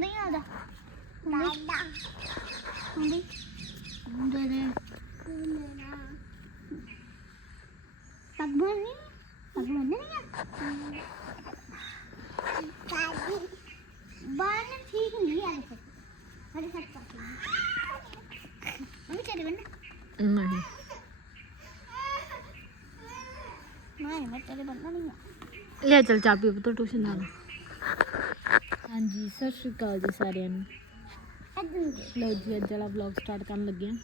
ਹੁੰਦਾ ਹੀ ਆਦਾ। ਦਾਦਾ ਹੁੰਦੀ। ਹੁੰਦੇ। ਦੇ ਪਗਮਨ ਨਹੀਂ ਪਗਮਨ ਨਹੀਂ ਆ ਦਾਦੀ ਬਾਨ ਠੀਕ ਨਹੀਂ ਆ ਰਿਹਾ ਹਰੇ ਸੱਟ ਪਾ ਮੰਮੀ ਤੇਰੇ ਬੰਦਾ ਨਹੀਂ। ਨਹੀਂ ਮੈਂ ਤੇਰੇ ਬੰਦਾ ਨਹੀਂ ਆ। ਲੈ ਚਲ ਪੀਓ ਪੁੱਤ ਟਿਊਸ਼ਨ ਜਾਣਾ ਹਾਂਜੀ, ਸਤਿ ਸ਼੍ਰੀ ਅਕਾਲ ਜੀ ਸਾਰਿਆਂ ਨੂੰ। ਲਓ ਜੀ, ਅੱਜ ਵਾਲਾ ਵਲੌਗ ਸਟਾਰਟ ਕਰਨ ਲੱਗੇ ਹਾਂ।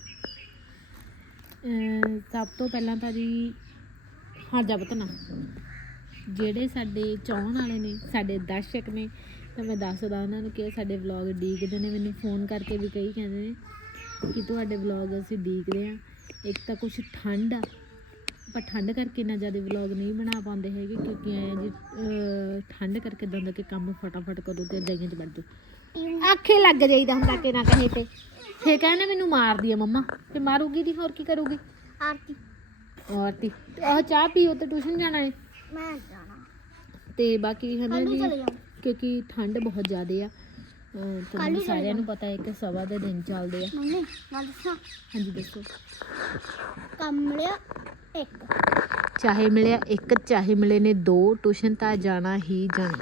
ਸਭ ਤੋਂ ਪਹਿਲਾਂ ਤਾਂ ਜੀ, ਹਾਜਾ ਬਤਨਾ ਜਿਹੜੇ ਸਾਡੇ ਚਾਹਣ ਵਾਲੇ ਨੇ, ਸਾਡੇ ਦਰਸ਼ਕ ਨੇ, ਤਾਂ ਮੈਂ ਦੱਸਦਾ ਉਹਨਾਂ ਨੂੰ ਕਿ ਸਾਡੇ ਵਲੌਗ ਡੀਕਦੇ ਨੇ। ਮੈਨੂੰ ਫੋਨ ਕਰਕੇ ਵੀ ਕਈ ਕਹਿੰਦੇ ਨੇ ਕਿ ਤੁਹਾਡੇ ਵਲੌਗ ਅਸੀਂ ਡੀਕਦੇ ਆ ਇੱਕ ਤਾਂ ਕੁਝ ਠੰਡ ਆ ਪਰ ਠੰਡ ਕਰਕੇ ਇੰਨਾ ਜ਼ਿਆਦਾ ਵਲੌਗ ਨਹੀਂ ਬਣਾ ਪਾਉਂਦੇ ਹੈਗੇ ਕਿਉਂਕਿ ਐ ਜੀ ਠੰਡ ਕਰਕੇ ਦੰਦ ਕੇ ਕੰਮ ਫਟਾਫਟ ਕਰੋ ਤੇ ਜਾਈਆਂ ਚ ਵੜ ਜਾਓ। ਆਖੇ ਲੱਗ ਜਾਈਦਾ ਹੁੰਦਾ ਕਿ ਨਾ ਕਹੇ ਤੇ। ਫੇ ਕਹਿੰਦੇ ਮੈਨੂੰ ਮਾਰਦੀ ਆ ਮੰਮਾ ਤੇ ਮਾਰੂਗੀ ਦੀ ਹੋਰ ਕੀ ਕਰੂਗੀ? ਆਰਤੀ। ਔਰ ਤੀ ਆਹ ਚਾਹ ਪੀਓ ਤੇ ਟਿਊਸ਼ਨ ਜਾਣਾ ਹੈ ਮੈਂ ਜਾਣਾ। ਤੇ ਬਾਕੀ ਹੈ ਨਾ ਕੱਲ ਨੂੰ ਜੀ ਕਿਉਂਕਿ ਠੰਡ ਬਹੁਤ ਜ਼ਿਆਦੇ ਆ ਤੁਹਾਨੂੰ ਨੂੰ ਸਾਰਿਆਂ ਨੂੰ ਪਤਾ ਹੈ ਕਿ ਸਵਾ ਦੇ ਦਿਨ ਚੱਲਦੇ ਆ। ਮੰਮੀ ਗੱਲ ਦੱਸਾਂ? ਹਾਂਜੀ ਦੱਸੋ। ਕੰਮ ਮਿਲਿਆ ਇੱਕ। ਚਾਹੇ ਮਿਲਿਆ ਇੱਕ ਚਾਹੇ ਮਿਲੇ ਨੇ ਦੋ ਟਿਊਸ਼ਨ ਤਾਂ ਜਾਣਾ ਹੀ ਜਾਣਾ।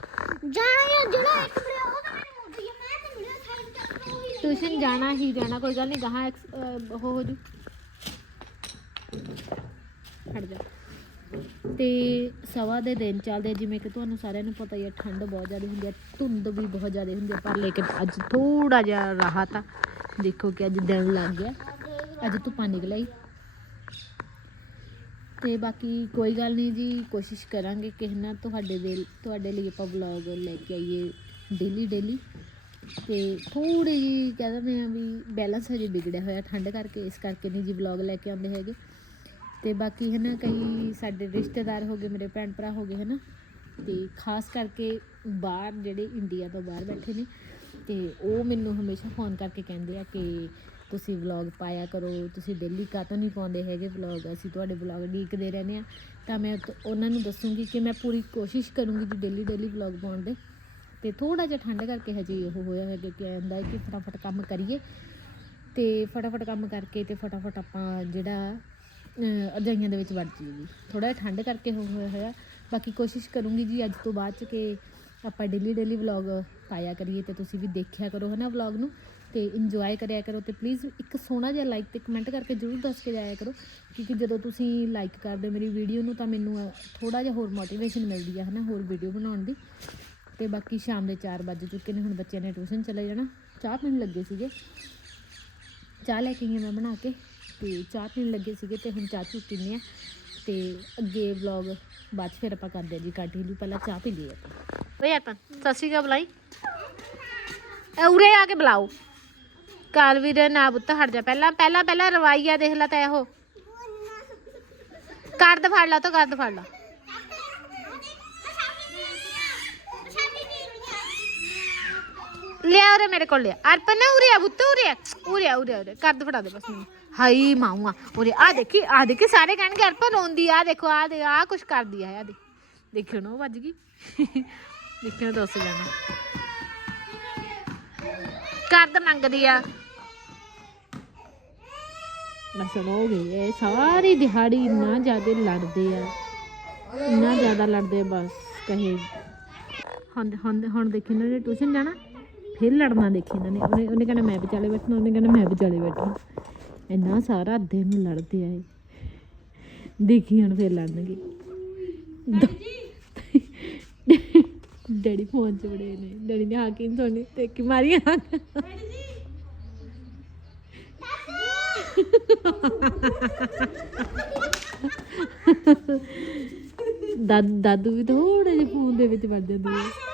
ਜਾਣਾ ਜਿਹੜਾ ਇੱਕ ਮਿਲਿਆ ਉਹ ਤਾਂ ਮੈਨੂੰ ਹੋ ਗਈ ਮੈਂ ਤਾਂ ਮਿਲਿਆ ਸਾਈਨ ਚੱਕ ਉਹ ਹੀ ਟਿਊਸ਼ਨ ਜਾਣਾ। ਹੀ ਜਾਣਾ ਕੋਈ ਗੱਲ ਨਹੀਂ ਗਾਹਾਂ ਐਕਸ- ਅਹ ਉਹ ਹੋ ਜੂ। ਹਟ ਜਾ। ਤੇ ਸਵਾ ਦੇ ਦਿਨ ਚੱਲਦੇ ਆ, ਜਿਵੇਂ ਕਿ ਤੁਹਾਨੂੰ ਸਾਰਿਆਂ ਨੂੰ ਪਤਾ ਹੀ ਹੈ ਠੰਡ ਬਹੁਤ ਜ਼ਿਆਦਾ ਹੁੰਦੀ ਹੈ ਧੁੰਦ ਵੀ ਬਹੁਤ ਜ਼ਿਆਦਾ ਹੁੰਦੀ ਹੈ ਪਰ ਲੇਕਿਨ ਅੱਜ ਥੋੜਾ ਜਿਹਾ ਰਾਹਤ ਆ। ਦੇਖੋ ਕਿ ਅੱਜ ਦਿਨ ਲੱਗ ਗਿਆ ਅੱਜ ਧੁੱਪਾਂ ਨਿਕਲ ਆਈ ਤੇ ਬਾਕੀ ਕੋਈ ਗੱਲ ਨਹੀਂ ਜੀ, ਕੋਸ਼ਿਸ਼ ਕਰਾਂਗੇ ਕਿ ਨਾ ਤੁਹਾਡੇ ਦੇ ਤੁਹਾਡੇ ਲਈ ਆਪਾਂ ਵਲੌਗ ਲੈ ਕੇ ਆਈਏ ਡੇਲੀ ਡੇਲੀ ਤੇ ਥੋੜੀ ਜੀ ਕਹਿ ਦਿੰਦੇ ਆ ਵੀ ਬੈਲੈਂਸ ਹਜੇ ਵਿਗੜਿਆ ਹੋਇਆ ਠੰਡ ਕਰਕੇ, ਇਸ ਕਰਕੇ ਨਹੀਂ ਜੀ ਵਲੌਗ ਲੈ ਕੇ ਆਉਂਦੇ ਹੈਗੇ। ਤੇ ਬਾਕੀ ਹੈ ਨਾ, ਕਈ ਸਾਡੇ ਰਿਸ਼ਤੇਦਾਰ ਹੋ ਗਏ, ਮੇਰੇ ਭੈਣ ਭਰਾ ਹੋ ਗਏ, ਹੈ ਨਾ। ਤੇ ਖਾਸ ਕਰਕੇ ਬਾਹਰ ਜਿਹੜੇ ਇੰਡੀਆ ਤੋਂ ਬਾਹਰ ਬੈਠੇ ਨੇ, ਤੇ ਉਹ ਮੈਨੂੰ ਹਮੇਸ਼ਾ ਫੋਨ ਕਰਕੇ ਕਹਿੰਦੇ ਆ ਕਿ ਤੁਸੀਂ ਵਲੌਗ ਪਾਇਆ ਕਰੋ, ਤੁਸੀਂ ਡੇਲੀ ਕਾਹਤੋਂ ਨਹੀਂ ਪਾਉਂਦੇ ਹੈਗੇ ਵਲੌਗ ਅਸੀਂ ਤੁਹਾਡੇ ਵਲੌਗ ਡੀਕਦੇ ਰਹਿੰਦੇ ਆ ਤਾਂ ਮੈਂ ਉਹਨਾਂ ਨੂੰ ਦੱਸੂਗੀ ਕਿ ਮੈਂ ਪੂਰੀ ਕੋਸ਼ਿਸ਼ ਕਰੂੰਗੀ ਜੀ ਡੇਲੀ ਡੇਲੀ ਵਲੌਗ ਪਾਉਣ ਦੇ। ਤੇ ਥੋੜਾ ਜਿਹਾ ਠੰਡ ਕਰਕੇ ਹਜੇ ਉਹ ਹੋਇਆ ਹੈ ਕਿ ਕਹਿੰਦਾ ਕਿ ਫਟਾਫਟ ਕੰਮ ਕਰੀਏ। ਤੇ ਫਟਾਫਟ ਕੰਮ ਕਰਕੇ ਤੇ ਫਟਾਫਟ ਆਪਾਂ ਜਿਹੜਾ ਅਜਾਈਆਂ ਦੇ ਵਿੱਚ ਵੜ ਜਾਈਏ। ਜੀ ਥੋੜਾ ਜਿਹਾ ਠੰਡ ਕਰਕੇ ਹੋ, ਹੋਇਆ ਹੋਇਆ ਬਾਕੀ ਕੋਸ਼ਿਸ਼ ਕਰੂੰਗੀ ਜੀ ਅੱਜ ਤੋਂ ਬਾਅਦ ਚ ਕਿ ਆਪਾਂ ਡੇਲੀ ਡੇਲੀ ਵਲੌਗ ਪਾਇਆ ਕਰੀਏ ਤੇ ਤੁਸੀਂ ਵੀ ਦੇਖਿਆ ਕਰੋ ਹਨਾ ਵਲੌਗ ਨੂੰ ਤੇ ਇੰਜੋਏ ਕਰਿਆ ਕਰੋ ਤੇ ਪਲੀਜ਼ ਇੱਕ ਸੋਹਣਾ ਜਿਹਾ ਲਾਈਕ ਤੇ ਕਮੈਂਟ ਕਰਕੇ ਜਰੂਰ ਦੱਸ ਕੇ ਜਾਇਆ ਕਰੋ ਕਿਉਂਕਿ ਜਦੋਂ ਤੁਸੀਂ ਲਾਈਕ ਕਰਦੇ ਹੋ ਮੇਰੀ ਵੀਡੀਓ ਨੂੰ ਤਾਂ ਮੈਨੂੰ ਥੋੜਾ ਜਿਹਾ ਹੋਰ ਮੋਟੀਵੇਸ਼ਨ ਮਿਲਦੀ ਆ ਹਨਾ ਹੋਰ ਵੀਡੀਓ ਬਣਾਉਣ ਦੀ। ਤੇ ਬਾਕੀ ਸ਼ਾਮ ਦੇ 4 ਵੱਜ ਚੁੱਕੇ ਨੇ, ਹੁਣ ਬੱਚਿਆਂ ਨੇ ਟਿਊਸ਼ਨ ਚਲੇ ਜਾਣਾ। ਚਾਹ ਪੀਣ ਲੱਗੇ ਸੀਗੇ। ਚਾਹ ਲੈ ਕੇ ਆਈ ਹਾਂ ਮੈਂ ਬਣਾ ਕੇ ਤੇ ਚਾਹ ਪੀਣ ਲੱਗੇ ਸੀਗੇ ਤੇ ਹੁਣ ਚਾਹ ਚੂ ਪੀਂਦੇ ਆ ਤੇ ਅੱਗੇ ਵਲੌਗ ਬਾਅਦ 'ਚ ਫਿਰ ਆਪਾਂ ਕਰਦੇ ਆ ਜੀ ਕੰਟੀਨਿਊ ਪਹਿਲਾਂ ਚਾਹ ਪੀ ਲਈਏ ਆਪਾਂ। ਓਏ ਆਪਾਂ ਸਤਿ ਸ਼੍ਰੀ ਅਕਾਲ ਬੁਲਾਈ। ਐ ਉਰੇ ਆ ਕੇ ਬੁਲਾਓ। ਕਾਲਵੀਰ ਨਾ ਪੁੱਤ ਹਟ ਜਾ ਪਹਿਲਾਂ ਪਹਿਲਾਂ ਪਹਿਲਾਂ ਰਵਾਈਆ ਦੇਖ ਲਾ ਤਾਂ ਇਹੋ। ਕਰਦ ਫੜ ਲਾ ਤਾਂ ਕਰਦ ਫੜ ਲਾ। ਲਿਆ ਉਰੇ ਮੇਰੇ ਕੋਲ ਲਿਆ। ਅਰਪਨ ਨਾ ਉਰੇ ਆ ਪੁੱਤ ਉਰੇ ਆ। ਉਰੇ ਆ ਉਰੇ ਆ, ਉਰੇ ਕਰਦ ਫੜਾ ਦੇ ਬਸ ਮੈਨੂੰ। ਹਾਈ ਮਾਊਆ ਉਰੇ ਆ ਦੇਖੀ ਆ ਦੇਖੀ ਸਾਰੇ ਕਹਿਣਗੇ ਅਰਪਨ ਰੋਂਦੀ ਆ ਦੇਖੋ ਆ ਦੇ ਆ ਕੁਛ ਕਰਦੀ ਆ ਆ ਦੇ। ਦੇਖਿਓ ਨਾ ਉਹ ਵੱਜ ਗਈ। ਦੇਖਿਓ ਦੱਸ ਜਾਣਾ। ਕਰਦ ਮੰਗਦੀ ਆ। ਬਸ ਹੋ ਗਈ ਇਹ ਸਾਰੀ ਦਿਹਾੜੀ ਇੰਨਾ ਜ਼ਿਆਦਾ ਲੜਦੇ ਆ। ਇੰਨਾ ਜ਼ਿਆਦਾ ਲੜਦੇ ਬਸ ਕਹੇ। ਹੁਣ ਹੁਣ ਹੁਣ ਦੇਖੀ ਇਹਨਾਂ ਨੇ ਟਿਊਸ਼ਨ ਜਾਣਾ ਫਿਰ ਲੜਨਾ ਦੇਖੀ ਇਹਨਾਂ ਨੇ। ਉਹਨੇ ਉਹਨੇ ਕਹਿੰਦਾ ਮੈਂ ਵਿਚਾਲੇ ਬੈਠਣਾ ਉਹਨੇ ਕਹਿੰਦਾ ਮੈਂ ਵਿਚਾਲੇ ਬੈਠਣਾ। ਇੰਨਾ ਸਾਰਾ ਦਿਨ ਲੜਦੇ ਆ ਇਹ। ਦੇਖੀ ਹੁਣ ਫਿਰ ਲੜਨਗੇ। ਡੈਡੀ ਫੋਨ 'ਚ ਬੜੇ ਨੇ। ਡੈਡੀ ਨੇ ਹਾਕੀ ਨਹੀਂ ਸੁਣੀ ਤੇ ਕਿ ਮਾਰੀ ਹੱਕ ਦਾਦੂ ਦਾਦੂ ਵੀ ਥੋੜੇ ਜਿਹੇ ਫੋਨ ਦੇ ਵਿੱਚ ਵੜ ਜਾਂਦੇ ਆ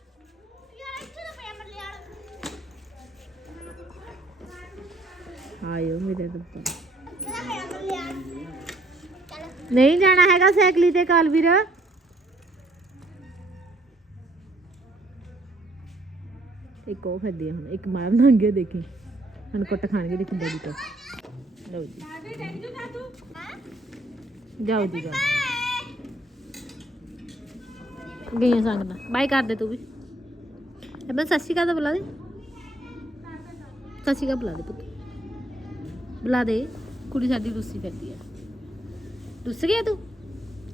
ਆਇਓ ਮੇਰੇ ਰੱਬਾ ਨਹੀਂ ਜਾਣਾ ਹੈਗਾ ਸਾਈਕਲੀ ਤੇ ਕਾਲਵੀਰ। ਇੱਕ ਉਹ ਫਿਰਦੀ ਹੁਣ, ਇੱਕ ਮਾਰ ਨੰਗੇ ਦੇਖੀ। ਹੁਣ ਕੁੱਟ ਖਾਣਗੇ ਦੇਖੀ ਡੈਡੀ ਤੋਂ। ਲਓ ਜੀ। ਜਾਓ ਜੀ, ਜਾਓ। ਗਈਆਂ ਸੰਗਦਾ ਬਾਈ ਕਰ ਦੇ ਤੂੰ ਵੀ। ਇਹ ਬਸ ਸਤਿ ਸ਼੍ਰੀ ਅਕਾਲ ਤਾਂ ਬੁਲਾ ਦੇ। ਸਤਿ ਸ਼੍ਰੀ ਅਕਾਲ ਬੁਲਾ ਦੇ ਪੁੱਤ। ਬੁਲਾ ਦੇ ਕੁੜੀ ਸਾਡੀ ਰੁੱਸੀ ਫਿਰਦੀ ਆ। ਰੁੱਸ ਗਿਆ ਤੂੰ?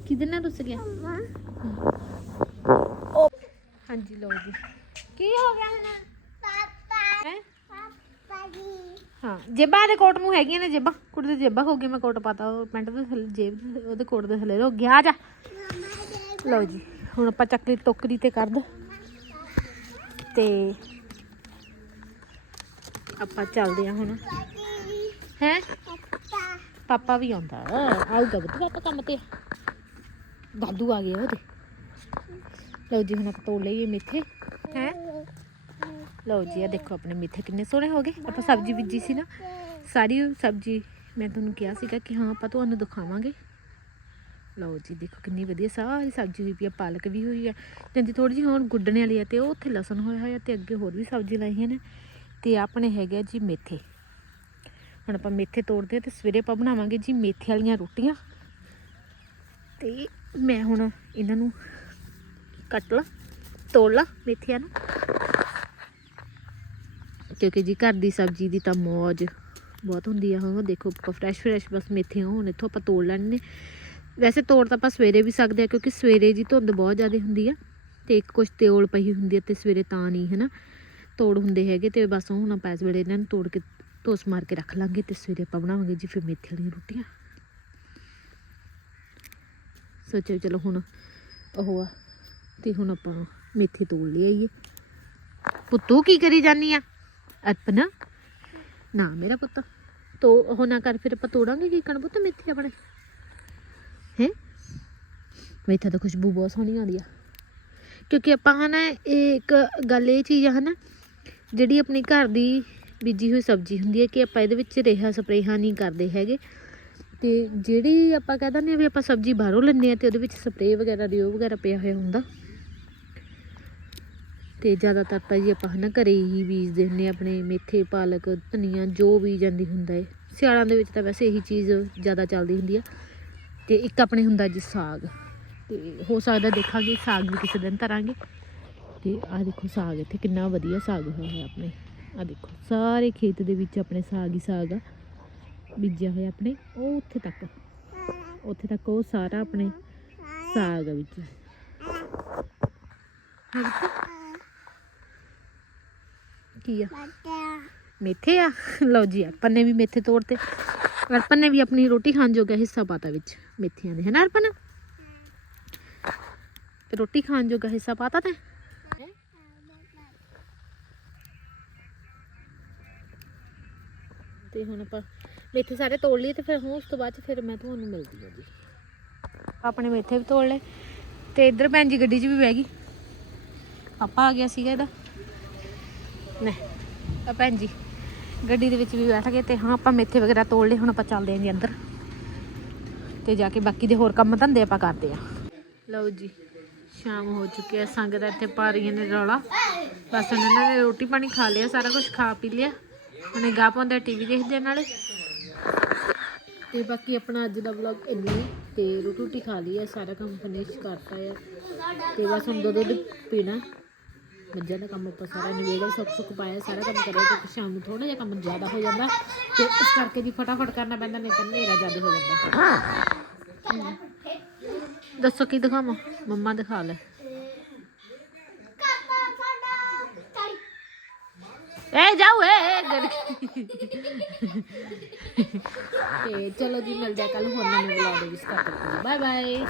ਕਿਹਦੇ ਨਾਲ ਰੁੱਸ ਗਿਆ? ਹਾਂਜੀ ਲਓ ਜੀ। ਕੀ ਹੋ ਗਿਆ ਹੁਣ? ਪਾਪਾ। ਹੈ? ਪਾਪਾ ਜੀ। ਹਾਂ ਜੇਬਾਂ ਦੇ ਕੋਟ ਨੂੰ ਹੈਗੀਆਂ ਨੇ ਜੇਬਾਂ। ਕੁੜੀ ਦੇ ਜੇਬਾਂ ਹੋ ਗਈਆਂ ਮੈਂ ਕੋਟ ਪਾਤਾ ਉਹ ਪੈਂਟ ਦੇ ਥੱਲੇ ਜੇਬ ਉਹਦੇ ਕੋਟ ਦੇ ਥੱਲੇ ਰੋ ਗਿਆ ਆ ਜਾ। ਲਓ ਜੀ ਹੁਣ ਆਪਾਂ ਚੱਕਲੀ ਟੋਕਰੀ ਤੇ ਕਰ ਦੋ। ਤੇ ਆਪਾਂ ਚੱਲਦੇ ਆ ਹੁਣ। ਹੈ? ਪਾਪਾ। ਵੀ ਆਉਂਦਾ। ਆਊਗਾ ਬੁੱਤ ਪਾਪਾ ਕੰਮ ਤੇ। ਦਾਦੂ ਆ ਗਿਆ ਉਹਦੇ। ਲਓ ਜੀ ਹੁਣ ਆਪਾਂ ਤੋੜ ਲਈਏ ਮੇਥੇ। ਹੈ? ਲਓ ਜੀ ਆ ਦੇਖੋ ਆਪਣੇ ਮੇਥੇ ਕਿੰਨੇ ਸੋਹਣੇ ਹੋ ਗਏ। ਆਪਾਂ ਸਬਜ਼ੀ ਬੀਜੀ ਸੀ ਨਾ। ਸਾਰੀ ਸਬਜ਼ੀ ਮੈਂ ਤੁਹਾਨੂੰ ਕਿਹਾ ਸੀਗਾ ਕਿ ਹਾਂ ਆਪਾਂ ਤੁਹਾਨੂੰ ਦਿਖਾਵਾਂਗੇ। ਲਓ ਜੀ ਦੇਖੋ ਕਿੰਨੀ ਵਧੀਆ ਸਾਰੀ ਸਬਜ਼ੀ ਹੋਈ ਪਈ ਆ ਪਾਲਕ ਵੀ ਹੋਈ ਆ। ਜਿੰਦੀ ਥੋੜੀ ਜਿਹੀ ਹੁਣ ਗੁੱਡਣੇ ਵਾਲੀ ਆ ਤੇ ਉਹ ਉੱਥੇ ਲਸਣ ਹੋਇਆ ਹੋਇਆ ਤੇ ਅੱਗੇ ਹੋਰ ਵੀ ਸਬਜ਼ੀ ਲਾਈਆਂ ਨੇ। ਤੇ ਆਪਣੇ ਹੈਗੇ ਜੀ ਮੇਥੇ। ਹੁਣ ਆਪਾਂ ਮੇਥੇ ਤੋੜਦੇ ਆ ਤੇ ਸਵੇਰੇ ਆਪਾਂ ਬਣਾਵਾਂਗੇ ਜੀ ਮੇਥੇ ਵਾਲੀਆਂ ਰੋਟੀਆਂ। ਤੇ ਮੈਂ ਹੁਣ ਇਹਨਾਂ ਨੂੰ ਕੱਟ ਲਾ, ਤੋੜ ਲਾ ਮੇਥਿਆਂ ਨੂੰ। ਕਿਉਂਕਿ ਜੀ ਘਰ ਦੀ ਸਬਜ਼ੀ ਦੀ ਤਾਂ ਮੌਜ ਬਹੁਤ ਹੁੰਦੀ ਆ ਹਾਂ ਦੇਖੋ ਫਰੈਸ਼ ਫਰੈਸ਼ ਬਸ ਮੇਥੇ ਹੁਣ, ਇੱਥੋਂ ਆਪਾਂ ਤੋੜ ਲੈਣੇ ਨੇ। ਵੈਸੇ ਤੋੜ ਤਾਂ ਆਪਾਂ ਸਵੇਰੇ ਵੀ ਸਕਦੇ ਆ, ਕਿਉਂਕਿ ਸਵੇਰੇ ਜੀ ਧੁੰਦ ਬਹੁਤ ਜ਼ਿਆਦਾ ਹੁੰਦੀ ਆ ਤੇ ਇੱਕ ਕੁਛ ਤਿਉਲ ਪਈ ਹੁੰਦੀ ਆ ਤੇ ਸਵੇਰੇ ਤਾਂ ਨਹੀਂ ਹੈ ਨਾ ਤੋੜ ਹੁੰਦੇ ਹੈਗੇ ਤੇ ਬਸ ਹੁਣ ਆਪਾਂ ਇਸ ਵੇਲੇ ਇਹਨਾਂ ਨੂੰ ਤੋੜ ਕੇ ਧੋਸ ਮਾਰ ਕੇ ਰੱਖ ਲਾਂਗੇ ਤੇ ਸਵੇਰੇ ਆਪਾਂ ਬਣਾਵਾਂਗੇ ਜੀ ਫਿਰ ਮੇਥੇ ਵਾਲੀਆਂ ਰੋਟੀਆਂ। ਸੋਚੋ ਚਲੋ ਹੁਣ ਉਹ ਆ ਤੇ ਹੁਣ ਆਪਾਂ ਮੇਥੀ ਤੋੜ ਲਿਆਈਏ ਪੁੱਤੂ ਕੀ ਕਰੀ ਜਾਨੀ ਆ? ਅਰਪਨਾ? ਨਾ ਮੇਰਾ ਪੁੱਤ, ਤੋ ਉਹ ਨਾ ਕਰ, ਫਿਰ ਆਪਾਂ ਤੋੜਾਂਗੇ ਕੀ ਕਣ ਪੁੱਤ ਮੇਥੇ ਆਪਣੇ? ਹੈ? ਮੇਥਾ ਤਾਂ ਖੁਸ਼ਬੂ ਬਹੁਤ ਸੋਹਣੀ ਆਉਂਦੀ ਆ। ਕਿਉਂਕਿ ਆਪਾਂ ਹਨਾ, ਇਹ ਇੱਕ ਗੱਲ ਇਹ ਚੀਜ਼ ਆ ਹਨਾ, ਜਿਹੜੀ ਆਪਣੇ ਘਰ ਦੀ ਬੀਜੀ ਹੋਈ ਸਬਜ਼ੀ ਹੁੰਦੀ ਹੈ ਕਿ ਆਪਾਂ ਇਹਦੇ ਵਿੱਚ ਰੇਹਾ ਸਪਰੇਹਾਂ ਨਹੀਂ ਕਰਦੇ ਹੈਗੇ। ਤੇ ਜਿਹੜੀ ਆਪਾਂ ਕਹਿ ਦਿੰਦੇ ਆ ਵੀ ਆਪਾਂ ਸਬਜ਼ੀ ਬਾਹਰੋਂ ਲੈਂਦੇ ਆ ਤੇ ਉਹਦੇ ਵਿੱਚ ਸਪਰੇਅ ਵਗੈਰਾ, ਰਿਓ ਵਗੈਰਾ ਪਿਆ ਹੋਇਆ ਹੁੰਦਾ। ਤੇ ਜ਼ਿਆਦਾਤਰ ਤਾਂ ਜੀ ਆਪਾਂ ਹਨਾ ਘਰੇ ਹੀ ਬੀਜਦੇ ਹੁੰਦੇ ਆ ਆਪਣੇ ਮੇਥੇ, ਪਾਲਕ, ਧਨੀਆ, ਜੋ ਬੀਜ ਜਾਂਦੀ ਹੁੰਦਾ ਏ ਸਿਆਲਾਂ ਦੇ ਵਿੱਚ ਤਾਂ ਵੈਸੇ ਇਹੀ ਚੀਜ਼ ਜ਼ਿਆਦਾ ਚੱਲਦੀ ਹੁੰਦੀ ਆ। ਤੇ ਇੱਕ ਆਪਣੇ ਹੁੰਦਾ ਜੀ ਸਾਗ। ਤੇ ਹੋ ਸਕਦਾ ਦੇਖਾਂਗੇ, ਸਾਗ ਵੀ ਕਿਸੇ ਦਿਨ ਤਰਾਂਗੇ ਤੇ ਆਹ ਦੇਖੋ ਸਾਗ, ਇੱਥੇ ਕਿੰਨਾ ਵਧੀਆ ਸਾਗ ਹੋਇਆ ਹੈ ਆਪਣੇ। ਆਹ ਦੇਖੋ, ਸਾਰੇ ਖੇਤ ਦੇ ਵਿੱਚ ਆਪਣੇ ਸਾਗ ਹੀ ਸਾਗ ਆ। ਬੀਜਿਆ ਹੋਇਆ ਆਪਣੇ, ਉਹ ਉੱਥੇ ਤੱਕ। ਉੱਥੇ ਤੱਕ ਉਹ ਸਾਰਾ ਆਪਣੇ ਸਾਗ ਵਿੱਚ। ਕੀ ਆ? ਮੇਥੇ ਆ? ਲਓ ਜੀ, ਅਰਪਨ ਨੇ ਵੀ ਮੇਥੇ ਤੋੜਤੇ। ਅਰਪਨ ਨੇ ਵੀ ਆਪਣੀ ਰੋਟੀ ਖਾਣ ਜੋਗਾ ਹਿੱਸਾ ਪਾਤਾ ਵਿੱਚ, ਮੇਥਿਆਂ ਦੇ। ਹੈ ਨਾ ਅਰਪਨ? ਤੇ ਰੋਟੀ ਖਾਣ ਜੋਗਾ ਹਿੱਸਾ ਪਾਤਾ ਤੇ? ਤੇ ਹੁਣ ਆਪਾਂ ਮੇਥੇ ਸਾਰੇ ਤੋੜ ਲਏ ਤੇ ਫਿਰ ਹੁਣ ਉਸ ਤੋਂ ਬਾਅਦ ਫਿਰ ਮੈਂ ਤੁਹਾਨੂੰ ਮਿਲਦੀ ਹਾਂ ਜੀ। ਆਪਣੇ ਮੇਥੇ ਵੀ ਤੋੜ ਲਏ ਤੇ ਇੱਧਰ ਭੈਣ ਜੀ ਗੱਡੀ 'ਚ ਵੀ ਬਹਿ ਗਈ। ਆਪਾਂ ਆ ਗਿਆ ਸੀਗਾ ਇਹਦਾ। ਨੇ ਆ ਭੈਣ ਜੀ, ਗੱਡੀ ਦੇ ਵਿੱਚ ਵੀ ਬੈਠ ਗਏ ਤੇ ਹਾਂ ਆਪਾਂ ਮੇਥੇ ਵਗੈਰਾ ਤੋੜ ਲਏ, ਹੁਣ ਆਪਾਂ ਚੱਲਦੇ ਆਂ ਜੀ ਅੰਦਰ। ਤੇ ਜਾ ਕੇ ਬਾਕੀ ਦੇ ਹੋਰ ਕੰਮ ਧੰਦੇ ਆਪਾਂ ਕਰਦੇ ਆ ਲਓ ਜੀ, ਸ਼ਾਮ ਹੋ ਚੁੱਕੀ ਹੈ, ਸੰਗਤ ਇੱਥੇ ਪਾ ਰਹੀਆਂ ਨੇ ਰੌਲਾ। ਬਸ ਇਹਨਾਂ ਨੇ ਰੋਟੀ ਪਾਣੀ ਖਾ ਲਿਆ, ਸਾਰਾ ਕੁਝ ਖਾ ਪੀ ਲਿਆ। ਹੁਣੇ ਗਾ ਪਾਉਂਦੇ ਟੀਵੀ ਦੇਖਦੇ ਨਾਲੇ। ਤੇ ਬਾਕੀ ਆਪਣਾ ਅੱਜ ਦਾ ਵਲੌਗ ਇੰਨਾ ਹੀ ਤੇ ਰੋਟੀ ਰੋਟੀ ਖਾ ਲਈ ਹੈ ਸਾਰਾ ਕੰਮ ਫਿਨਿਸ਼ ਕਰਤਾ ਹੈ ਤੇ ਬਸ ਹੁਣ ਦੁੱਧ ਦੁੱਧ ਪੀਣਾ। ਮੱਝਾਂ ਦਾ ਕੰਮ ਆਪਾਂ ਸਾਰਾ ਨਿਬੇੜਾ ਸੁੱਕ ਸੁੱਕ ਪਾਇਆ ਸਾਰਾ ਕੰਮ ਕਰਿਆ ਕਿਉਂਕਿ ਸ਼ਾਮ ਨੂੰ ਥੋੜਾ ਜਿਹਾ ਕੰਮ ਜ਼ਿਆਦਾ ਹੋ ਜਾਂਦਾ। ਤੇ ਇਸ ਕਰਕੇ ਜੀ ਫਟਾਫਟ ਕਰਨਾ ਪੈਂਦਾ ਨਹੀਂ ਤਾਂ ਹਨੇਰਾ ਜ਼ਿਆਦਾ ਹੋ ਜਾਂਦਾ। ਦੱਸੋ ਕੀ ਦਿਖਾਵਾਂ? ਮੰਮਾ ਦਿਖਾ ਲੈ ਕਾਪਾ ਸਾਡਾ ਚਾਲੀ ਏ ਜਾਓ ਗੜ ਤੇ ਚਲੋ ਜੀ ਮਿਲਦੇ ਆ ਕੱਲ ਹੋਰ ਨਵੇਂ ਵਲੌਗ ਦੇ ਵਿੱਚ ਤੱਕ ਬਾਏ ਬਾਏ